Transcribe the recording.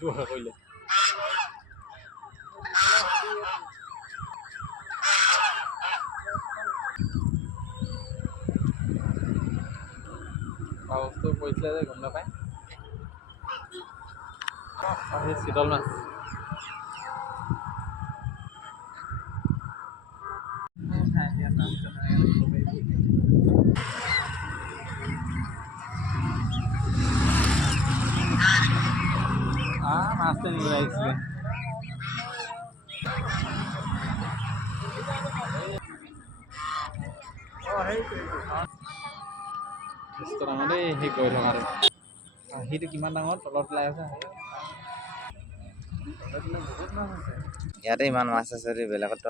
কৰিলে বস্তু পৰিছিলে যে গম নাপায় সেই চিতল মাছ মাছটো নিবলৈ আহিছিলে দেই সেই গৈ থকাটো সেইটো কিমান ডাঙৰ তলত ওলাই আছে ইয়াতে ইমান মাছ আছে বেলেগত